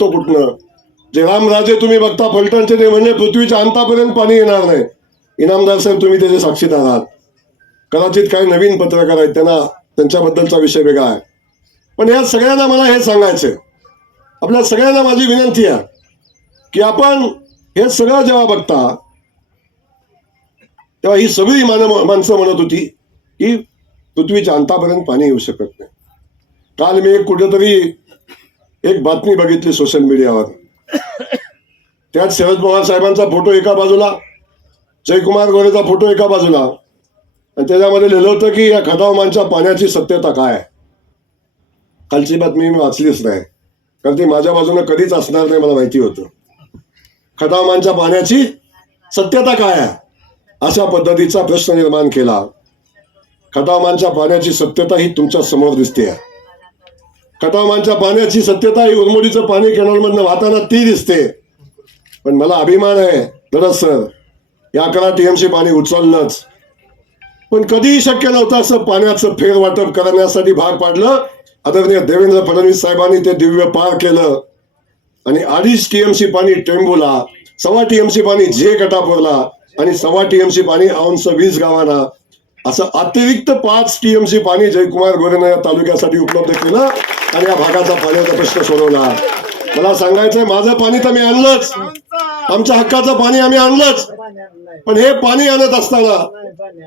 तो कुठनं? जे रामराजे तुम्ही बघता फलटणचे ते म्हणजे पृथ्वीच्या अंतापर्यंत पाणी येणार नाही. इनामदार साहेब तुम्ही त्याचे साक्षीदार आहात. कदाचित काही नवीन पत्रकार आहेत त्यांना त्यांच्याबद्दलचा विषय वेगळा आहे. पण या सगळ्यांना मला हे सांगायचं आपल्या सगळ्यांना माझी विनंती आहे की आपण हे सगळं जेव्हा बघता तेव्हा ही सगळी मान माणसं म्हणत होती की पृथ्वीच्या अंतापर्यंत पाणी येऊ शकत नाही. काल मी एक कुठेतरी एक बातमी बघितली सोशल मीडियावर त्यात शरद पवार साहेबांचा फोटो एका बाजूला जयकुमार गोरेचा फोटो एका बाजूला. आणि त्याच्यामध्ये लिहिलं होतं की या खटावमानच्या पाण्याची सत्यता काय आहे? कालची बातमी मी वाचलीच नाही. कारण ती माझ्या बाजूने कधीच असणार नाही मला माहिती होतं. खटावमानच्या पाण्याची सत्यता काय आहे? अशा पद्धतीचा प्रश्न निर्माण केला. कदामांच्या पाण्याची सत्यता ही तुमच्यासमोर दिसते कदामांच्या पाण्याची सत्यता ही उरमोडीचं पाणी कॅनलमधनं वाहताना ती दिसते. पण मला अभिमान आहे दरस सर या अकरा टीएमसी पाणी उचललंच. पण कधीही शक्य नव्हतं असं पाण्याचं फेरवाटप करण्यासाठी भाग पाडलं. आदरणीय देवेंद्र फडणवीस साहेबांनी ते दिव्य पार केलं. आणि अडीच टीएमसी पाणी टेंबूला सव्वा टीएमसी पाणी जे गटापूरला आणि सव्वा टीएमसी पाणी औंस वीस गावांना असं अतिरिक्त पाच टीएमसी पाणी जयकुमार गोरेनं या तालुक्यासाठी उपलब्ध केलं आणि या भागाचा पाण्याचा प्रश्न सोडवला. मला सांगायचंय माझं पाणी तर मी आणलंच. आमच्या हक्काचं पाणी आम्ही आणलंच. पण हे पाणी आणत असताना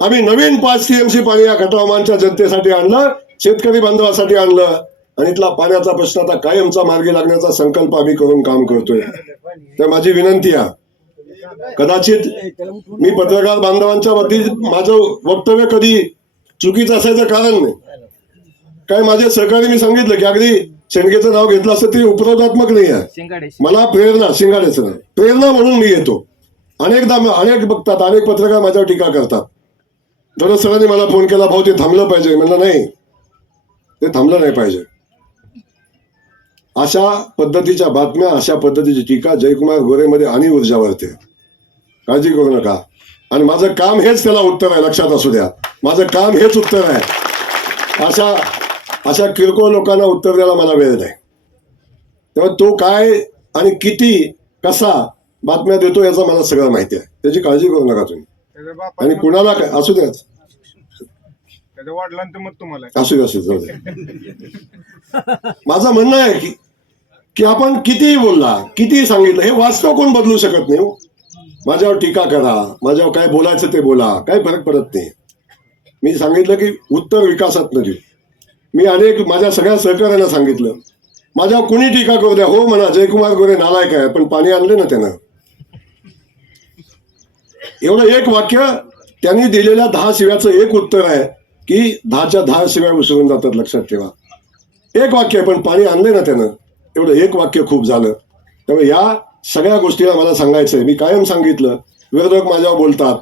आम्ही नवीन पाच टीएमसी पाणी या खटावमानच्या जनतेसाठी आणलं शेतकरी बांधवासाठी आणलं आणि इथला पाण्याचा प्रश्न आता कायमचा मार्गी लागण्याचा संकल्प आम्ही करून काम करतोय. तर माझी विनंती आहे. कदाचित मी पत्रकार बांधवांच्या बाबतीत माझं वक्तव्य कधी चुकीचं असायचं कारण नाही. काय माझे सहकारी मी सांगितलं की अगदी शेणगेचं नाव घेतलं असतं ते उपरोधात्मक नाही आहे. मला प्रेरणा शिंगाड्याचं नाही प्रेरणा म्हणून मी येतो. अनेकदा अनेक बघतात अनेक पत्रकार माझ्यावर टीका करतात. दररोज सरांनी मला फोन केला भाऊ ते थांबलं पाहिजे. म्हणलं नाही ते थांबलं नाही पाहिजे. अशा पद्धतीच्या बातम्या अशा पद्धतीची टीका जयकुमार गोरेमध्ये आणि ऊर्जा वाढते काळजी करू नका. आणि माझं काम हेच त्याला उत्तर आहे लक्षात असू द्या. माझं काम हेच उत्तर आहे. अशा अशा किरकोळ लोकांना उत्तर द्यायला मला वेळ नाही. तेव्हा तो काय आणि किती कसा बातम्या देतो याचं मला सगळं माहिती आहे. त्याची काळजी करू नका तुम्ही. आणि कुणाला काय असू द्या असू द्या असू द्या. माझं म्हणणं आहे की की आपण कितीही बोलला कितीही सांगितलं हे वास्तव कोण बदलू शकत नाही हो. माझ्यावर टीका करा माझ्यावर काय बोलायचं ते बोला काय फरक पडत नाही. मी सांगितलं की उत्तर विकासात न देऊ मी अनेक माझ्या सगळ्या सहकाऱ्यांना सांगितलं. माझ्यावर कुणी टीका करू द्या? हो म्हणा जयकुमार गोरे नालायक आहे पण पाणी आणले ना त्यानं. एवढं एक वाक्य त्यांनी दिलेल्या दहा शिव्याचं एक उत्तर आहे की दहाच्या दहा शिव्या विसरून जातात लक्षात ठेवा. एक वाक्य आहे पण पाणी आणले ना त्यानं. एवढं एक वाक्य खूप झालं. त्यामुळे या सगळ्या गोष्टीला मला सांगायचंय. मी कायम सांगितलं विरोधक माझ्यावर बोलतात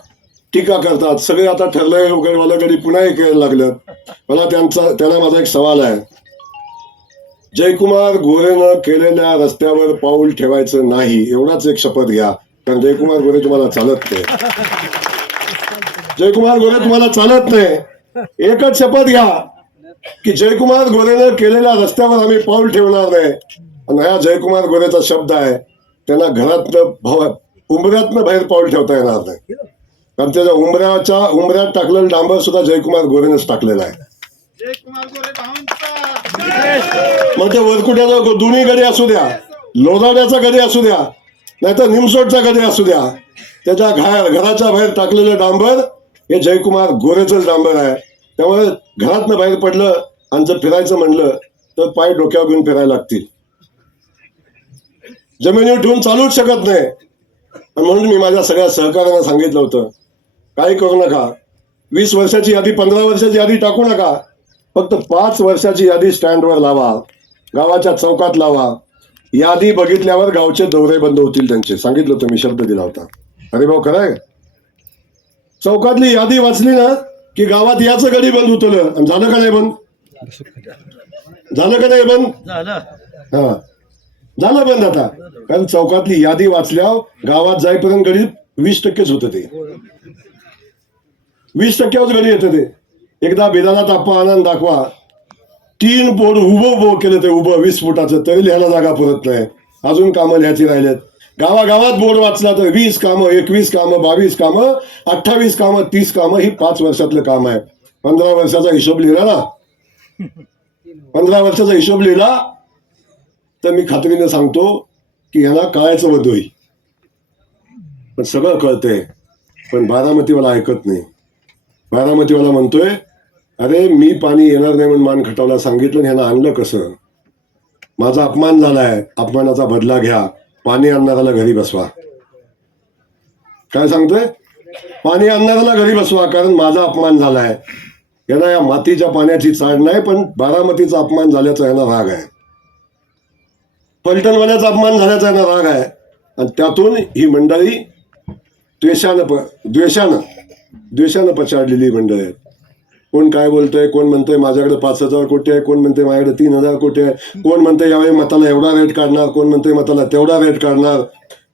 टीका करतात सगळे आता ठरलंय वगैरे मला कधी पुन्हा हे करायला लागलं मला त्यांचा त्यांना माझा एक सवाल आहे. जयकुमार गोरेनं केलेल्या रस्त्यावर पाऊल ठेवायचं नाही एवढाच एक शपथ घ्या. कारण जयकुमार गोरे तुम्हाला चालत नाही. जयकुमार गोरे तुम्हाला चालत नाही. एकच शपथ घ्या की जयकुमार गोरेनं केलेल्या रस्त्यावर आम्ही पाऊल ठेवणार नाही. आणि हा जयकुमार गोरेचा शब्द आहे. त्यांना घरातलं भव उंबऱ्यातनं बाहेर पाऊल ठेवता येणार नाही. कारण त्याच्या उंबऱ्याच्या उंबऱ्यात टाकलेलं डांबर सुद्धा जयकुमार गोरेनच टाकलेलं आहे. मग ते वरकुट्याचा दोन्ही गडी असू द्या लोणावळ्याचा गडी असू द्या नाहीतर निमसोडचा गडी असू द्या त्याच्या घा घराच्या बाहेर टाकलेलं डांबर हे जयकुमार गोरेचंच डांबर आहे. त्यामुळे घरातनं बाहेर पडलं आणि जर फिरायचं म्हणलं तर पाय डोक्यावर घेऊन फिरायला लागतील. जमिनीवर ठेवून चालूच शकत नाही. म्हणून मी माझ्या सगळ्या सहकार्यांना सांगितलं होतं काही करू नका. वीस वर्षाची यादी पंधरा वर्षाची यादी टाकू नका. फक्त पाच वर्षाची यादी स्टँडवर लावा. गावाच्या चौकात लावा. यादी बघितल्यावर गावचे दौरे बंद होतील त्यांचे. सांगितलं होतं मी शब्द दिला होता. अरे भाऊ खरं आहे. चौकातली यादी वाचली ना की गावात याचं गडी बंद होतं झालं का नाही बंद? झालं का नाही बंद? हा. झालं बंद आता. कारण चौकातली यादी वाचल्यावर गावात जाईपर्यंत गडी वीस टक्केच होतं ते. वीस टक्क्यावर घरी येतं ते. एकदा बेदानात आप्पा आनंद दाखवा. तीन बोर्ड उभं उभं केलं ते उभं वीस फुटाचं. तरी लिहायला जागा पुरत नाही. अजून कामं लिहायची राहिलेत. गावागावात बोर्ड वाचला तर वीस कामं एकवीस कामं बावीस कामं अठ्ठावीस कामं तीस कामं ही पाच वर्षातलं काम आहे. पंधरा वर्षाचा हिशोब लिहिला ना? पंधरा वर्षाचा हिशोब लिहिला तर मी खात्रीनं सांगतो की ह्याला कळायचं बंद होईल. पण सगळं कळतंय. पण बारामतीवाला ऐकत नाही. बारामतीवाला म्हणतोय अरे मी पाणी येणार नाही म्हणून मान खटावला सांगितलं आणि ह्यानं आणलं कसं? माझा अपमान झालाय. अपमानाचा बदला घ्या. पाणी आणणाऱ्याला घरी बसवा. काय सांगतोय? पाणी आणणाऱ्याला घरी बसवा कारण माझा अपमान झालाय. यांना या मातीच्या पाण्याची चाड नाही पण बारामतीचा अपमान झाल्याचा यांना राग आहे. पलटणवाल्याचा अपमान झाल्याचा यांना राग आहे. आणि त्यातून ही मंडळी द्वेषानं प द्वेषानं द्वेषानं पछाडलेली मंडळी आहेत. कोण काय बोलतोय कोण म्हणतोय माझ्याकडे पाच हजार कोटी आहे कोण म्हणतोय माझ्याकडे तीन हजार कोटी आहे कोण म्हणतोय यावेळी मताला एवढा रेट काढणार कोण म्हणतोय मताला तेवढा रेट काढणार.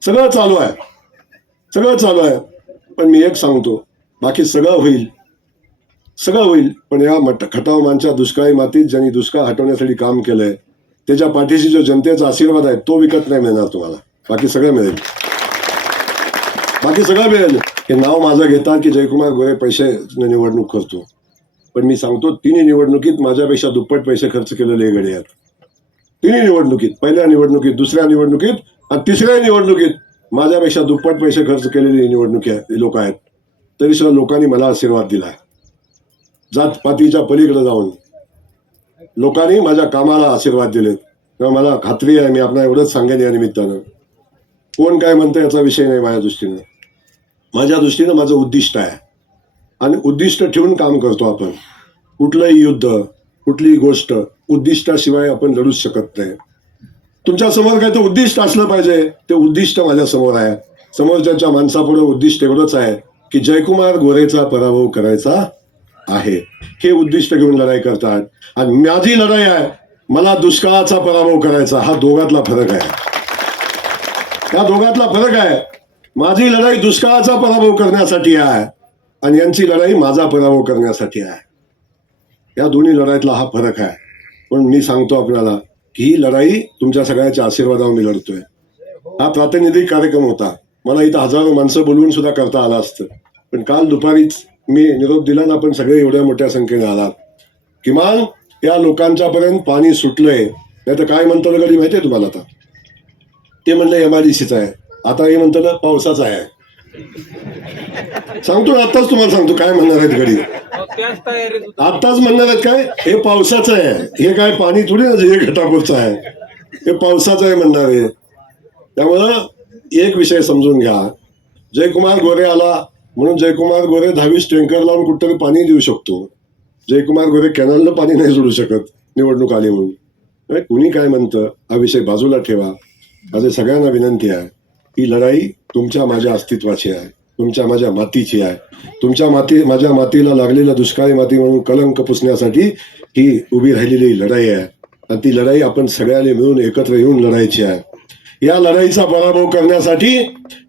सगळं चालू आहे. सगळं चालू आहे. पण मी एक सांगतो बाकी सगळं होईल. सगळं होईल पण या मट खटाव मानच्या दुष्काळी मातीत ज्यांनी दुष्काळ हटवण्यासाठी काम केलंय त्याच्या पाठीशी जो जनतेचा आशीर्वाद आहे तो विकत नाही मिळणार तुम्हाला. बाकी सगळं मिळेल. बाकी सगळं मिळेल. हे नाव माझं घेतात की जयकुमार गोरे पैसे निवडणूक करतो. पण मी सांगतो तिन्ही निवडणुकीत माझ्यापेक्षा दुप्पट पैसे खर्च केलेले गडे आहेत तिन्ही निवडणुकीत पहिल्या निवडणुकीत दुसऱ्या निवडणुकीत आणि तिसऱ्या निवडणुकीत माझ्यापेक्षा दुप्पट पैसे खर्च केलेली निवडणुकी लोक आहेत. तरी सुद्धा लोकांनी मला आशीर्वाद दिला. जातपातीच्या पलीकडे जाऊन लोकांनी माझ्या कामाला आशीर्वाद दिलेत. किंवा मला खात्री आहे मी आपल्याला एवढंच सांगेन या निमित्तानं. कोण काय म्हणतं याचा विषय नाही माझ्या दृष्टीनं. माझ्या दृष्टीनं माझं उद्दिष्ट आहे. आणि उद्दिष्ट ठेवून काम करतो आपण. कुठलंही युद्ध कुठलीही गोष्ट उद्दिष्टाशिवाय आपण लढूच शकत नाही. तुमच्यासमोर काय तर उद्दिष्ट असलं पाहिजे ते उद्दिष्ट माझ्यासमोर आहे. समोरच्या माणसापुढे उद्दिष्ट एवढंच आहे की जयकुमार गोरेचा पराभव करायचा आहे. हे उद्दिष्ट घेऊन लढाई करतात. आणि माझी लढाई आहे मला दुष्काळाचा पराभव करायचा हा दोघातला फरक आहे. या दोघातला फरक आहे माझी लढाई दुष्काळाचा पराभव करण्यासाठी आहे आणि यांची लढाई माझा पराभव करण्यासाठी आहे. या दोन्ही लढाईतला हा फरक आहे. पण मी सांगतो आपल्याला की ही लढाई तुमच्या सगळ्याच्या आशीर्वादावर मी लढतोय. हा प्रातिनिधिक कार्यक्रम होता. मला इथं हजारो माणसं बोलवून सुद्धा करता आलं असतं. पण काल दुपारीच मी निरोप दिला ना आपण सगळे एवढ्या मोठ्या संख्येने आलात. किमान या लोकांच्या पर्यंत पाणी सुटलंय नाही तर काय म्हणतो कधी माहितीये तुम्हाला आता? ते म्हणलं एम आय डी सीचं आहे. आता हे म्हणतं ना पावसाचं आहे. सांगतो ना तुम्हाला सांगतो काय म्हणणार आहेत घडी आत्ताच म्हणणार आहेत काय? हे पावसाचं आहे. हे काय पाणी थोडी ना हे घटापूरचं आहे. हे पावसाचं आहे म्हणणार आहे त्यामुळं एक विषय समजून घ्या. जयकुमार गोरे आला म्हणून जयकुमार गोरे दहावीस टँकर लावून कुठतरी पाणी देऊ शकतो. जयकुमार गोरे कॅनलनं पाणी नाही सोडू शकत निवडणूक आली म्हणून. म्हणजे कुणी काय म्हणतं हा विषय बाजूला ठेवा. माझे सगळ्यांना विनंती आहे ही लढाई तुमच्या माझ्या अस्तित्वाची आहे तुमच्या माझ्या मातीची आहे. तुमच्या माती माझ्या मातीला लागलेल्या दुष्काळी माती म्हणून कलंक पुसण्यासाठी ही उभी राहिलेली लढाई आहे. आणि ती लढाई आपण सगळ्यांनी मिळून एकत्र येऊन लढायची आहे. या लढाईचा पराभव करण्यासाठी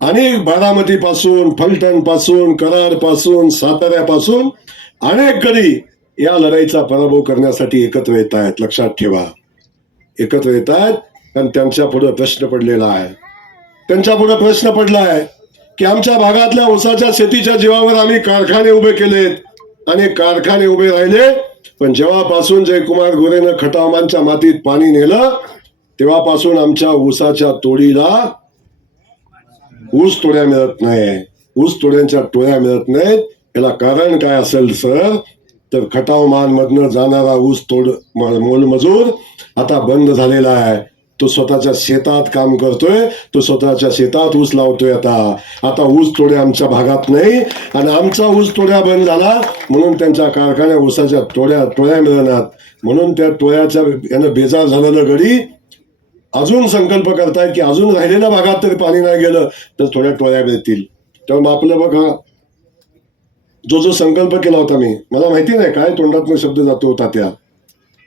अनेक बारामतीपासून फलटणपासून कराडपासून साताऱ्यापासून अनेक गडी या लढाईचा पराभव करण्यासाठी एकत्र येत आहेत. लक्षात ठेवा. एकत्र येत आहेत कारण त्यांच्या पुढे प्रश्न पडलेला आहे. त्यांच्या पुढे प्रश्न पडला आहे की आमच्या भागातल्या ऊसाच्या शेतीच्या जीवावर आम्ही कारखाने उभे केलेत. आणि कारखाने उभे राहिले पण जेव्हापासून जयकुमार गोरेनं खटामांच्या मातीत पाणी नेलं तेव्हापासून आमच्या ऊसाच्या तोडीला ऊस तोड्या मिळत नाही ऊस तोड्यांच्या टोळ्या मिळत नाहीत. याला कारण काय असेल सर? तर खटाव मान मधनं जाणारा ऊस तोड मोल मोलमजूर आता बंद झालेला आहे. तो स्वतःच्या शेतात काम करतोय. तो स्वतःच्या शेतात ऊस लावतोय आता. आता ऊस तोडे आमच्या भागात नाही. आणि आमचा ऊस तोड्या बंद झाला म्हणून त्यांच्या कारखान्या ऊसाच्या टोळ्या टोळ्या मिळणार. म्हणून त्या टोळ्याच्या यानं बेजार झालेलं गडी अजून संकल्प करतायत की अजून राहिलेल्या भागात तरी पाणी नाही गेलं तर थोड्या टोळ्या मिळतील. तेव्हा मग आपलं बघा जो जो संकल्प केला होता मी मला माहिती नाही काय तोंडातून शब्द जातो होता त्या.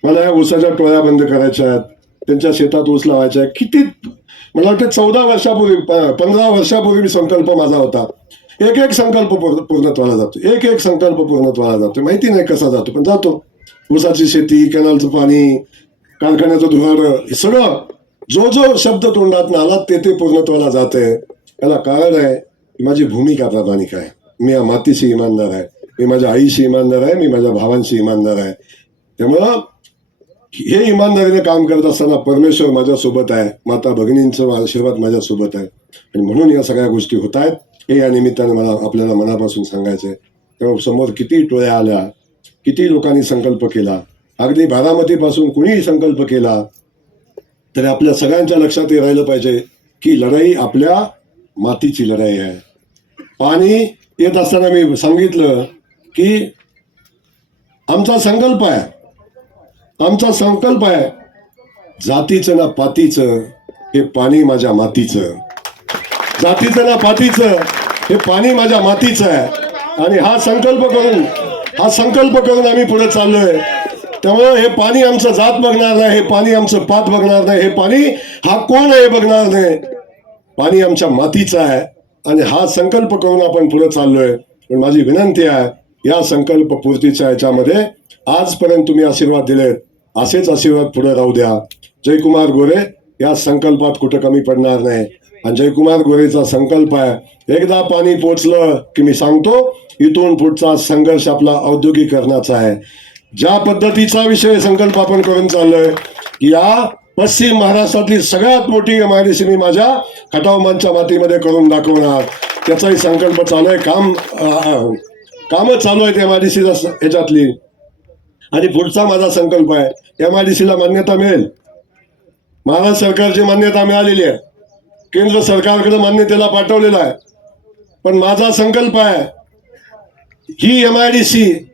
मला या ऊसाच्या टोळ्या बंद करायच्या आहेत त्यांच्या शेतात ऊस लावायच्या आहे किती मला वाटतं चौदा वर्षापूर्वी पंधरा वर्षापूर्वी संकल्प माझा होता. एक एक संकल्प पूर्ण- पूर्णत्वाला जातो. एक एक संकल्प पूर्णत्वाला जातो. माहिती नाही कसा जातो पण जातो. ऊसाची शेती कॅनलचं पाणी कारखान्याचं धुवार हे सगळं जो जो शब्द तोंडात आला ते ते पूर्णत्वाला जाते. याला कारण आहे की माझी भूमिका प्रामाणिक आहे. मी या मातीशी इमानदार आहे. मी माझ्या आईशी इमानदार आहे. मी माझ्या भावांशी इमानदार आहे. त्यामुळं हे इमानदारीने काम करत असताना परमेश्वर माझ्यासोबत आहे. माता भगिनींचा आशीर्वाद माझ्यासोबत आहे. आणि म्हणून या सगळ्या गोष्टी होत आहेत. हे या निमित्ताने मला आपल्याला मनापासून सांगायचं आहे तेव्हा समोर किती टोळ्या आल्या किती लोकांनी संकल्प केला. अगदी बारामतीपासून कुणीही संकल्प केला तरी आपल्या सगळ्यांच्या लक्षात हे राहिलं पाहिजे की लढाई आपल्या मातीची लढाई आहे. पाणी येत असताना मी सांगितलं की आमचा संकल्प आहे. आमचा संकल्प आहे जातीचं ना पातीचं हे पाणी माझ्या मातीचं. जातीचं ना पातीचं हे पाणी माझ्या मातीचं आहे. आणि हा संकल्प करून हा संकल्प करून आम्ही पुढे चाललोय. त्यामुळे हे पाणी आमचं जात बघणार नाही हे पाणी आमचं पात बघणार नाही हे पाणी हा कोण आहे हे बघणार नाही. पाणी आमच्या मातीचं आहे आणि हा संकल्प करून आपण पुढे चाललोय. पण माझी विनंती आहे या संकल्प पूर्तीच्या याच्यामध्ये आजपर्यंत तुम्ही आशीर्वाद दिलेत. असेच आशीर्वाद पुढे राहू द्या. जयकुमार गोरे या संकल्पात कुठं कमी पडणार नाही. आणि जयकुमार गोरेचा संकल्प आहे एकदा पाणी पोचलं की मी सांगतो इथून पुढचा संघर्ष आपला औद्योगिकरणाचा आहे. ज्या पद्धतीचा विषय संकल्प आपण करून चाललोय या पश्चिम महाराष्ट्रातली सगळ्यात मोठी एमआयडीसी मी माझ्या खटावमानच्या मातीमध्ये करून दाखवणार. त्याचाही संकल्प चालू आहे काम अं, हो. कामं चालू आहेत एमआयडीसीचा ह्याच्यातली. आणि पुढचा माझा संकल्प आहे एमआयडीसीला मान्यता मिळेल. महाराष्ट्र सरकारची मान्यता मिळालेली आहे. केंद्र सरकारकडे मान्यतेला पाठवलेला आहे. पण माझा संकल्प आहे ही एमआयडीसी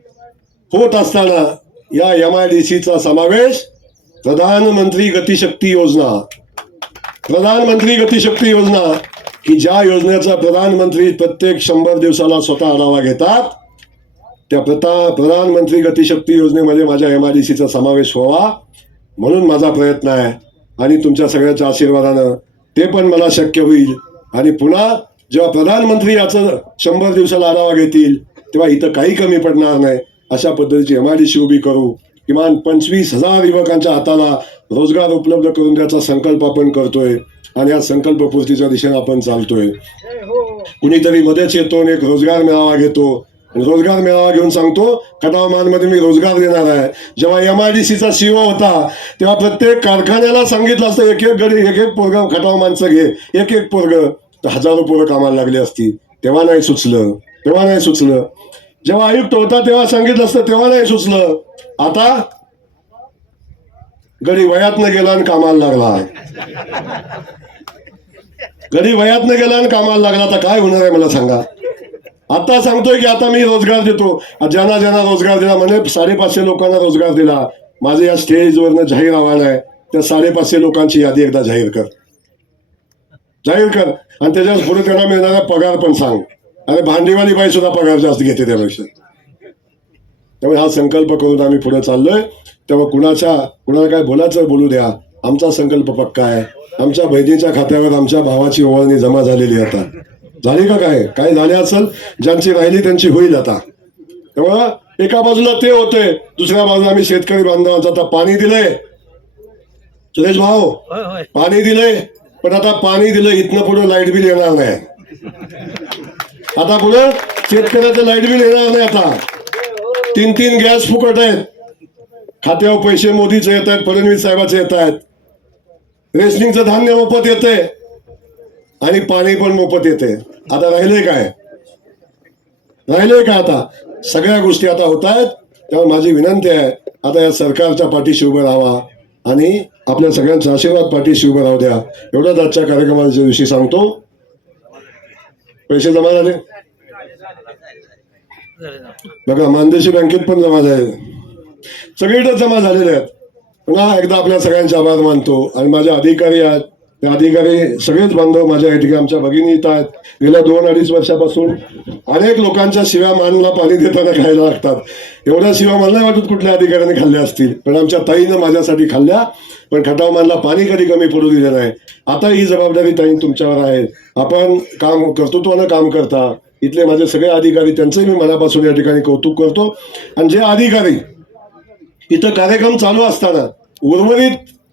होत असताना या एम आय डी सीचा समावेश प्रधानमंत्री गतिशक्ती योजना. प्रधानमंत्री गतिशक्ती योजना की ज्या योजनेचा प्रधानमंत्री प्रत्येक शंभर दिवसाला स्वतः आढावा घेतात त्या प्रता प्रधानमंत्री गतिशक्ती योजनेमध्ये माझ्या एम आय डी सीचा समावेश व्हावा म्हणून माझा प्रयत्न आहे. आणि तुमच्या सगळ्याच्या आशीर्वादानं ते पण मला शक्य होईल. आणि पुन्हा जेव्हा प्रधानमंत्री याचं शंभर दिवसाला आढावा घेतील तेव्हा इथं काही कमी पडणार नाही. अशा पद्धतीची एम आय डी सी उभी करू. किमान पंचवीस हजार युवकांच्या हाताला रोजगार उपलब्ध करून द्यायचा संकल्प आपण करतोय आणि या संकल्पपूर्तीच्या दिशेने आपण चालतोय. कुणीतरी मध्येच येतो आणि एक रोजगार मेळावा घेतो. रोजगार मेळावा घेऊन सांगतो कटावमानमध्ये मी रोजगार देणार आहे. जेव्हा एम आय डी सीचा सीओ होता तेव्हा प्रत्येक कारखान्याला सांगितलं असतं एक एक गडी एक एक पोरग खटावमानचं घे एक एक पोरग. तर हजारो पोरं कामाला लागली असती. तेव्हा नाही सुचलं. तेव्हा नाही सुचलं. जेव्हा आयुक्त होता तेव्हा सांगितलं असतं तेव्हा नाही सुचलं. आता गडी वयातनं गेला आणि कामाला लागला. गडी वयातनं गेला आणि कामाला लागला आता काय होणार आहे मला सांगा. आता सांगतोय की आता मी रोजगार देतो. ज्यांना ज्यांना रोजगार दिला म्हणजे साडेपाचशे लोकांना रोजगार दिला. माझं या स्टेजवरनं जाहीर आव्हान आहे. त्या साडेपाचशे लोकांची यादी एकदा जाहीर कर. जाहीर कर. आणि त्याच्या पुढे त्यांना मिळणारा पगार पण सांग. आणि भांडीवाली बाई सुद्धा पगार जास्त घेते त्यापेक्षा. त्यामुळे हा संकल्प करून आम्ही पुढे चाललोय. तेव्हा कुणाच्या कुणाला काय बोलायचं बोलू द्या. आमचा संकल्प पक्का आहे. आमच्या बहिणीच्या खात्यावर आमच्या भावाची ओवाळणी जमा झालेली आता. झाली का काय? काय झाले असेल? ज्यांची राहिली त्यांची होईल आता. तेव्हा एका बाजूला ते होते दुसऱ्या बाजूला आम्ही शेतकरी बांधवांचं आता पाणी दिलंय. सुरेश भाऊ पाणी दिलंय पण आता पाणी दिलं इथनं पुढे लाइट बिल येणार नाही. आता पुढे शेतकऱ्याचं लाइट बिल येणार नाही आता. तीन तीन गॅस फुकट आहेत. खात्यावर पैसे मोदीचे येत आहेत फडणवीस साहेबाचे येत आहेत. रेशनिंगचं धान्य मोफत येते आणि पाणी पण मोफत येते आता राहिले काय? राहिले काय आता? सगळ्या गोष्टी आता होत आहेत. त्यामुळे माझी विनंती आहे आता या सरकारच्या पाठीशी उभं राहावा. आणि आपल्या सगळ्यांचा आशीर्वाद पाठीशी उभं राहू द्या. एवढंच आजच्या कार्यक्रमाच्या दिवशी सांगतो. पैसे जमा झाले? बघा मानदेशी बँकेत पण जमा झाले. सगळीकडे जमा झालेले आहेत. पुन्हा एकदा आपल्या सगळ्यांचे आभार मानतो आणि माझे अधिकारी आहेत. अधिकारी सगळेच बांधव माझ्या या ठिकाणी आमच्या भगिनी इथं आहेत. गेल्या दोन अडीच वर्षापासून अनेक लोकांच्या शिव्या मानला पाणी देताना खायला लागतात. एवढ्या शिव्या मला नाही वाटत कुठल्या अधिकाऱ्याने खाल्ल्या असतील. पण आमच्या ताईनं माझ्यासाठी खाल्ल्या पण खटाव मानला पाणी कधी कमी पडू दिलं नाही. आता ही जबाबदारी ताई तुमच्यावर आहे. आपण काम कर्तृत्वानं काम करता. इथले माझे सगळे अधिकारी त्यांचंही मी मनापासून या ठिकाणी कौतुक करतो. आणि जे अधिकारी इथं कार्यक्रम चालू असताना उर्वरित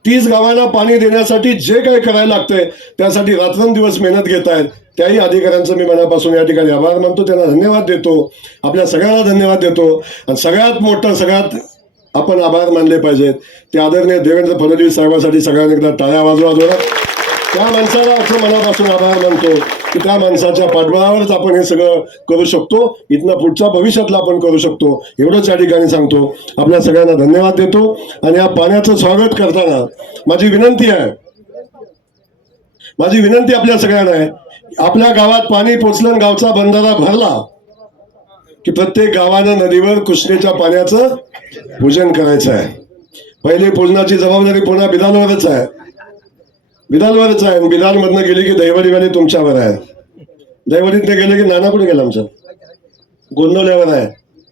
तीस गावांना पाणी देण्यासाठी जे काही करायला लागतंय त्यासाठी रात्रंदिवस मेहनत घेत आहेत. त्याही अधिकाऱ्यांचं मी मनापासून या ठिकाणी आभार मानतो. त्यांना धन्यवाद देतो. आपल्या सगळ्यांना धन्यवाद देतो. आणि सगळ्यात मोठं सगळ्यात आपण आभार मानले पाहिजेत. ते आदरणीय देवेंद्र फडणवीस साहेबांसाठी सगळ्यांनी एकदा टाळ्या वाजवा जोरात. त्या माणसाला असं मनापासून आभार मानतो. की त्या माणसाच्या पाठबळावरच आपण हे सगळं करू शकतो. इथनं पुढच्या भविष्यातला आपण करू शकतो. एवढंच या ठिकाणी सांगतो. आपल्या सगळ्यांना धन्यवाद देतो. आणि या पाण्याचं स्वागत करताना माझी विनंती आहे. माझी विनंती आपल्या सगळ्यांना आहे. आपल्या गावात पाणी पोचलं गावचा बंधारा भरला की प्रत्येक गावानं नदीवर कृष्णेच्या पाण्याचं पूजन करायचं आहे. पहिली पूजनाची जबाबदारी पुन्हा विधानावरच आहे. विधानवरच आहे. बिदालमधनं गेले गेली की दैवडी तुमच्यावर आहे. दैवडीतनं गेले की नाना कुठे गेला आमचं गोंदवल्यावर आहे.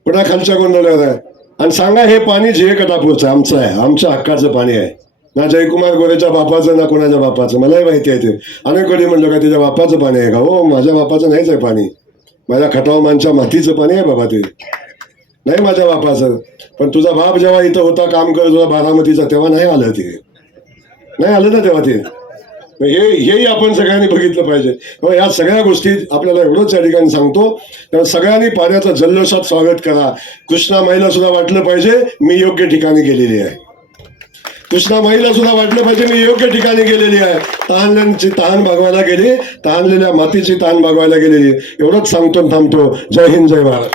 पुन्हा खालच्या गोंदवल्यावर आहे. आणि सांगा हे पाणी जे कटापूरचं आहे, आमचं आहे. आमच्या हक्काचं पाणी आहे. ना जयकुमार गोरेच्या बापाचं ना कोणाच्या बापाचं. मलाही माहिती आहे ते. अनेक वेळी म्हणलं का त्याच्या बापाचं पाणी आहे का? हो माझ्या बापाचं नाहीच आहे पाणी. माझ्या खटावमानच्या मातीचं पाणी आहे बाबा ते. नाही माझ्या बापाचं. पण तुझा बाप जेव्हा इथं होता काम करत होता बारामतीचा तेव्हा नाही आलं ते. नाही आलं ना तेव्हा ते. हे हेही आपण सगळ्यांनी बघितलं पाहिजे. या सगळ्या गोष्टी आपल्याला एवढंच या ठिकाणी सांगतो. त्यामुळे सगळ्यांनी पाण्याचा जल्लोषात स्वागत करा. कृष्णा माईला सुद्धा वाटलं पाहिजे मी योग्य ठिकाणी गेलेली आहे. कृष्णामाईला सुद्धा वाटलं पाहिजे मी योग्य ठिकाणी गेलेली आहे. तहानल्यांची तहान भागवायला गेली तहानलेल्या मातीची तहान भागवायला गेलेली एवढंच सांगतो थांबतो. जय हिंद जय भारत.